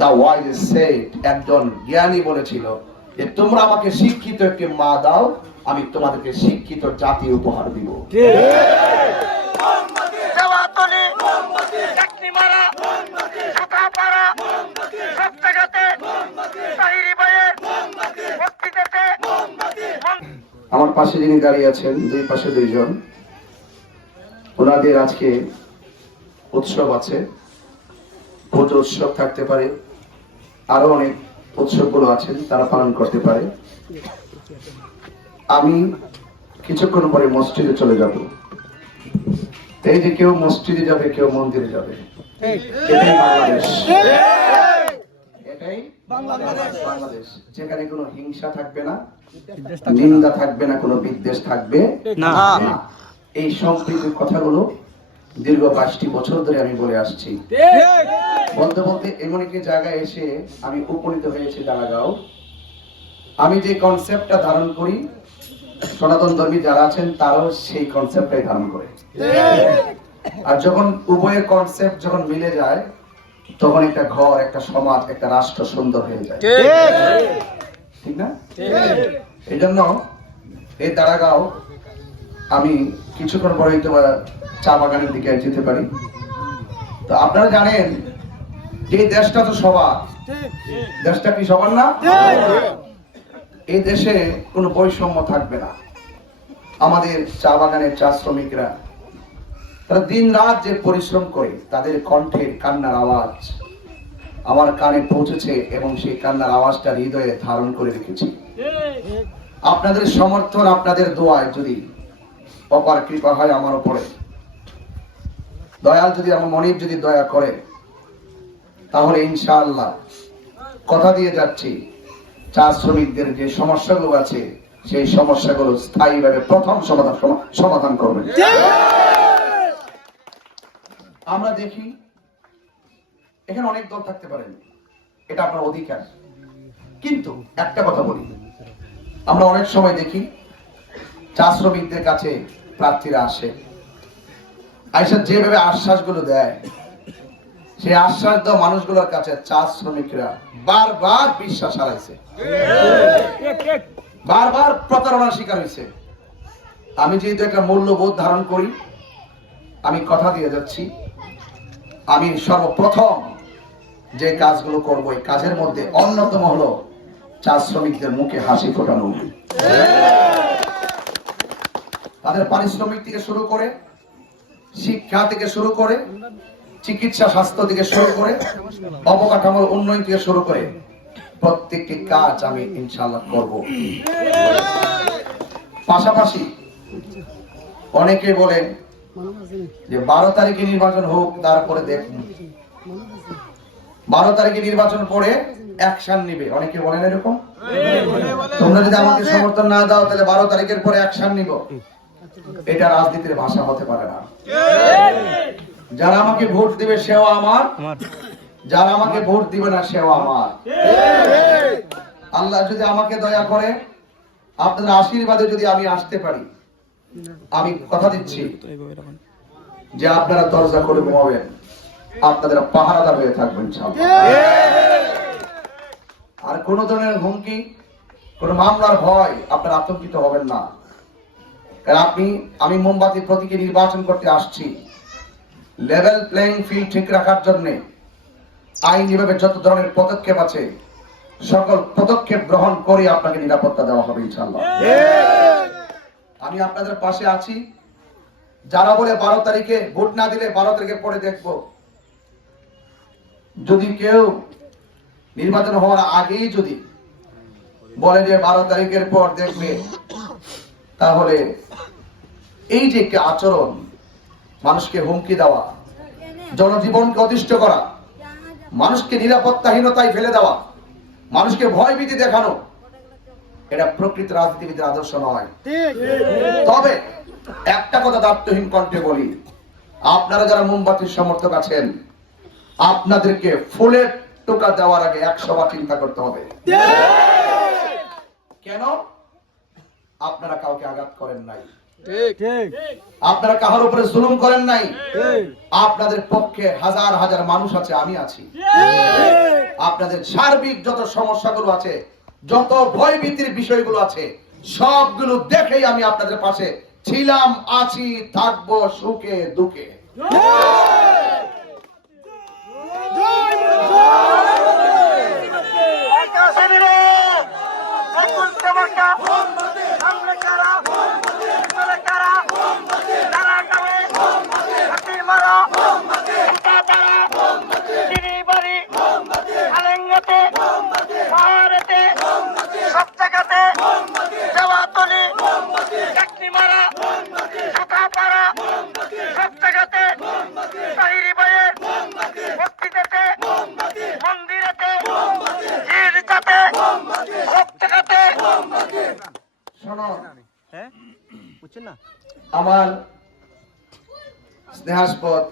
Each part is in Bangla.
The wise said, একজন জ্ঞানী বলেছিল যে তোমরা আমাকে শিক্ষিত একটি মা দাও, আমি তোমাদেরকে শিক্ষিত জাতি উপহার দিব। আমার পাশে যিনি দাঁড়িয়ে আছেন, দুই পাশে দুইজন, ওনাদের আজকে উৎসব আছে, পুজো উৎসব থাকতে পারে, আরো অনেক উৎসবগুলো আছেন, তারা পালন করতে পারে। আমি কিছুক্ষণ পরে মসজিদে চলে যাব। এই যে কেউ মসজিদে যাবে, কেউ মন্দিরে যাবে, এটাই বাংলাদেশ। এটাই বাংলাদেশ, যেখানে কোনো হিংসা থাকবে না, নিন্দা থাকবে না, কোনো বিদ্বেষ থাকবে না। এই সম্প্রীতির কথাগুলো দীর্ঘ 5টি বছর ধরে আমি বলে আসছি। বলতে বলতে এমন একটি জায়গায় এসে আমি উপনীত হয়েছি দাঁড়াগাঁও। আমি যে কনসেপ্টটা ধারণ করি, সনাতন ধর্মী যারা আছেন তারাও সেই কনসেপ্টটাই ধারণ করে। আর যখন উভয়ের কনসেপ্ট যখন মিলে যায়, তখন একটা ঘর, একটা সমাজ, একটা রাষ্ট্র সুন্দর হয়ে যায়, ঠিক না? এই জন্য এই দাঁড়াগাঁও আমি কিছুক্ষণ পরে চা বাগানের দিকে যেতে পারি। তো আপনারা জানেন যে দেশটা তো সবার, দেশটা কি সবার না? এই দেশে কোনো বৈষম্য থাকবে না। আমাদের চা বাগানের চা শ্রমিকরা তারা দিন রাত যে পরিশ্রম করে, তাদের কণ্ঠের কান্নার আওয়াজ আমার কানে পৌঁছেছে এবং সেই কান্নার আওয়াজটা হৃদয়ে ধারণ করে রেখেছি। আপনাদের সমর্থন, আপনাদের দোয়ায় যদি অপার কৃপা হয় আমার উপরে, দয়াল যদি আমার মনিব যদি দয়া করে, তাহলে ইনশাআল্লাহ কথা দিয়ে যাচ্ছি, চা শ্রমিকদের যে সমস্যাগুলো আছে সেই সমস্যাগুলো স্থায়ীভাবে প্রথম সমাধান করবেন। আমরা দেখি এখানে অনেক দল থাকতে পারেন, এটা আপনার অধিকার, কিন্তু একটা কথা বলি, আমরা অনেক সময় দেখি চা শ্রমিকদের কাছে প্রার্থীরা আসে, আইসা যেভাবে আশ্বাসগুলো দেয়, সেই আশ্বাস দেওয়া মানুষগুলোর কাছে চা শ্রমিকরা বারবার বিশ্বাস হারাইছে, বারবার প্রতারণার শিকার হয়েছে। আমি যেহেতু একটা মূল্যবোধ ধারণ করি, আমি কথা দিয়ে যাচ্ছি, আমি সর্বপ্রথম যে কাজগুলো করবো, এই কাজের মধ্যে অন্যতম হলো চা শ্রমিকদের মুখে হাসি ফোটানো। তাদের পারিশ্রমিক থেকে শুরু করে, শিক্ষা থেকে শুরু করে, চিকিৎসা স্বাস্থ্য থেকে শুরু করে, অবকাঠামোর উন্নয়ন থেকে শুরু করে প্রত্যেকটি কাজ আমি ইনশাআল্লাহ করব। পাশাপাশি অনেকে বলে যে 12 তারিখে নির্বাচন হোক, তারপরে দেখুন 12 তারিখে নির্বাচন পরে অ্যাকশন নিবে, অনেকে বলেন এরকম। তোমরা যদি আমাকে সমর্থন না দাও, তাহলে 12 তারিখের পরে অ্যাকশন নিব। এটা রাজনীতির ভাষা হতে পারে না। যারা আমাকে ভোট দিবে সেও আমার, যারা আমাকে ভোট দিবে না সেও আমার। আল্লাহ যদি আমাকে দয়া করে, আপনাদের আশীর্বাদে যদি আমি আসতে পারি, আমি কথা দিচ্ছি যে আপনারা দরজা করে ঘুমাবেন, আপনাদের পাহারাদার হয়ে থাকবেন ইনশাআল্লাহ। আর কোন ধরনের হুমকি, কোন মামলার ভয় আপনারা আতঙ্কিত হবেন না। কারণ আমি মোমবাতি প্রতীকে নির্বাচন করতে আসছি, লেভেল প্লেইং ফিল্ড ঠিক রাখার জন্য আইনিভাবে যত ধরনের পদক্ষেপ আছে, সকল পদক্ষেপ গ্রহণ করে আপনাকে নিরাপত্তা দেওয়া হবে ইনশাআল্লাহ। আমি আপনাদের পাশে আছি। যারা বলে 12 তারিখে ভোট না দিলে 12 তারিখের পরে দেখব, যদি কেউ নির্বাচন হওয়ার আগেই যদি বলে যে 12 তারিখের পর দেখবে, তাহলে এই যে একটা আচরণ, মানুষকে হুমকি দেওয়া, জনজীবনকে অতিষ্ঠ করা, মানুষকে নিরাপত্তাহীনতায় ফেলে দেওয়া, মানুষকে ভয়ভীতি দেখানো, এটা প্রকৃত রাজনীতিবিদের আদর্শ নয়। তবে একটা কথা দায়িত্বহীন কণ্ঠে বলি, আপনারা যারা মোমবাতির সমর্থক আছেন, আপনাদেরকে ফুলের টোকা দেওয়ার আগে 100 বার চিন্তা করতে হবে। কেন? আপনারা কাউকে আঘাত করেন নাই, আপনারা কাহার উপরে জুলুম করেন নাই, আপনাদের পক্ষে হাজার হাজার মানুষ আছে, আমি আছি। আপনাদের সার্বিক যত সমস্যাগুলো আছে, যত ভয়ভীতির বিষয়গুলো আছে, সবগুলো দেখেই আমি আপনাদের পাশে ছিলাম, আছি, থাকবো সুখে দুঃখে। আমার স্নেহাস্পদ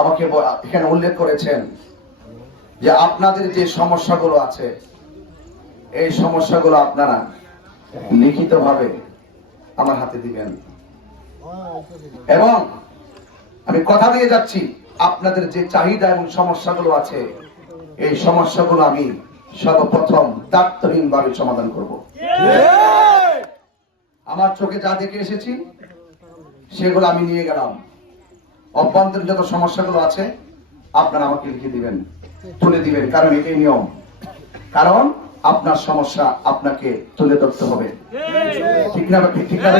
আমাকে এখানে উল্লেখ করেছেন যে আপনাদের যে সমস্যাগুলো আছে, এই সমস্যাগুলো আপনারা লিখিতভাবে আমার হাতে দিবেন, এবং আমি কথা দিয়ে যাচ্ছি আপনাদের যে চাহিদা এবং সমস্যাগুলো আছে, এই সমস্যাগুলো আমি সর্বপ্রথম দায়িত্বহীনভাবে সমাধান করব। আমার চোখে যা দেখে এসেছি সেগুলো আমি নিয়ে গেলাম। অভ্যন্তরীণ যত সমস্যাগুলো আছে আপনারা আমাকে লিখে দিবেন, তুলে দিবেন, কারণ এটাই নিয়ম। কারণ আপনার সমস্যা আপনাকে তুলে ধরতে হবে, ঠিক না? ঠিক না?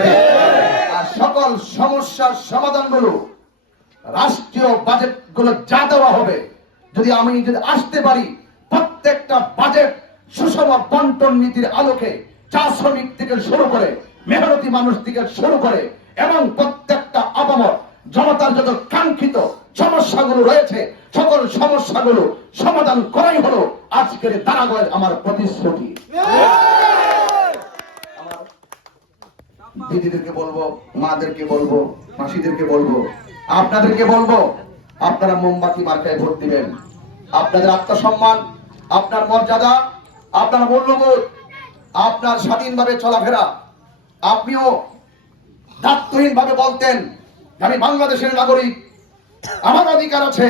আর সকল সমস্যার সমাধানগুলো রাষ্ট্রীয় বাজেট গুলো যা দেওয়া হবে, যদি আসতে পারি, প্রত্যেকটা বাজেট সুষম বন্টন নীতির আলোকে চা শ্রমিক থেকে শুরু করে মেহনতি মানুষ থেকে শুরু করে এবং প্রত্যেকটা আপামর জনতার যত কাঙ্ক্ষিত সমস্যাগুলো রয়েছে, সকল সমস্যাগুলো সমাধান করাই হলো আজকের দাঁড়াগয়ের আমার প্রতিশ্রুতি। দিদিদেরকে বলবো, মাদেরকে বলবো, মাসিদেরকে বলবো, আপনাদেরকে বলবো, আপনারা মোমবাতি মার্কায় ভোট দিবেন। আপনাদের আত্মসম্মান, আপনার মর্যাদা, আপনার মূল্যবোধ, আপনার স্বাধীনভাবে চলাফেরা, আপনিও দায়িত্বহীন ভাবে বলতেন আমি বাংলাদেশের নাগরিক, আমার অধিকার আছে,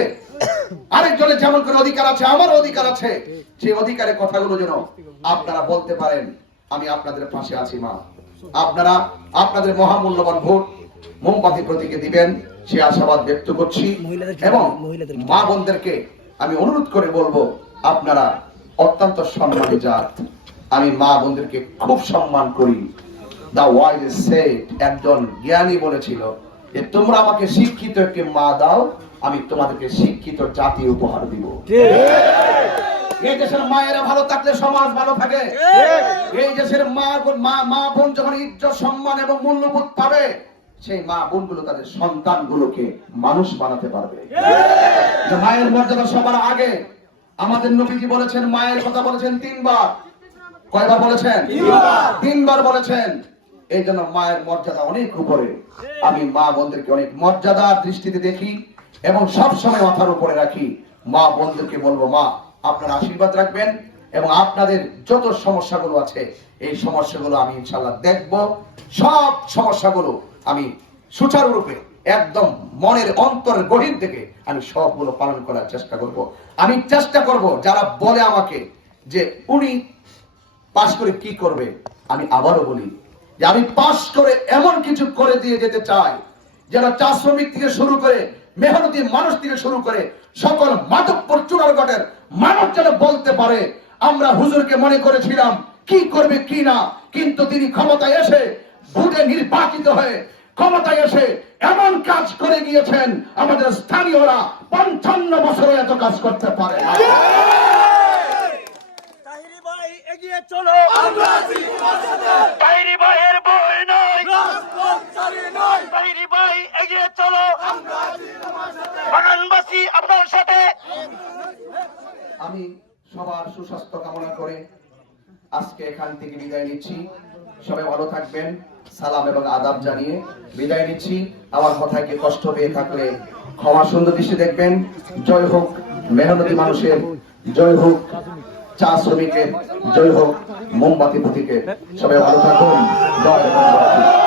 আরেকজনের যেমন করে অধিকার আছে আমার অধিকার আছে, সেই অধিকারের কথাগুলো যেন আপনারা বলতে পারেন। আমি আপনাদের পাশে আছি মা। আপনারা আপনাদের মহামূল্যবান ভোট মোমবাতি প্রতীকে দিবেন, সে আশাবাদ ব্যক্ত করছি। এবং মা বোনদেরকে আমি অনুরোধ করে বলবো, আপনারা অত্যন্ত সম্মানী জাত, আমি মা বোনদেরকে খুব সম্মান করি। দা ওয়াইজ সেড, একজন জ্ঞানী বলেছিল যে তোমরা আমাকে শিক্ষিত একটি মা দাও, আমি তোমাদেরকে শিক্ষিত জাতি উপহার দিব। এই দেশের মায়েরা ভালো থাকলে সমাজ ভালো থাকে। এই দেশের মা বোন যখন ইজ্জত, সম্মান এবং মূল্যবোধ পাবে, সেই মা বোনগুলো তাদের সন্তানগুলোকে মানুষ বানাতে পারবে। মায়ের মর্যাদা সবার আগে। আমাদের নবীজি বলেছেন, মায়ের কথা বলেছেন 3 বার। কয়বার বলেছেন? 3 বার বলেছেন। এই জন্য মায়ের মর্যাদা অনেক উপরে। আমি মা বোনদেরকে অনেক মর্যাদার দৃষ্টিতে দেখি এবং সব সময় মাথার উপরে রাখি। মা বোনদেরকে বলবো, মা আপনারা আশীর্বাদ রাখবেন এবং আপনাদের যত সমস্যাগুলো আছে এই সমস্যাগুলো আমি ইনশাআল্লাহ দেখব। সব সমস্যাগুলো আমি সুচারুরূপে একদম মনের অন্তরের গভীর থেকে আমি সবগুলো পালন করার চেষ্টা করব। আমি চেষ্টা করব, যারা বলে আমাকে যে উনি পাশ করে কি করবে, আমি আবারও বলি যে আমি পাশ করে এমন কিছু করে দিয়ে যেতে চাই যারা চা শ্রমিক থেকে শুরু করে মেহনতি মানুষ থেকে শুরু করে সকল মাতব্বর চুনারঘাটের মানুষ যেন বলতে পারে আমরা হুজুরকে মনে করেছিলাম কি করবে কি না, কিন্তু তিনি ক্ষমতায় এসে ভোটে নির্বাচিত হয়ে ক্ষমতায় এসে এমন কাজ করে গিয়েছেন আমাদের স্থানীয়রা 55 বছরে এত কাজ করতে পারে না। তাহিরি ভাই এগিয়ে চলো, আমরা আছি তোমার সাথে। তাহিরি ভাইয়ের বই নয়, রাজপথ ছাড়ি নয়। তাহিরি ভাই এগিয়ে চলো, আমরা আছি তোমার সাথে। বাগানবাসী আপনার সাথে। আমি সবার সুস্বাস্থ্য কামনা করে আজকে এখান থেকে বিদায় নিচ্ছি। সবাই ভালো থাকবেন। সালাম এবং আদাব জানিয়ে বিদায় নিচ্ছি। আমার কথায় কি কষ্ট পেয়ে থাকলে ক্ষমা সুন্দর দৃষ্টি দেখবেন। জয় হোক মেহনতি মানুষের, জয় হোক চা শ্রমিকের, জয় হোক মোমবাতি প্রতীকের। সবাই ভালো থাকুন। জয় হোক।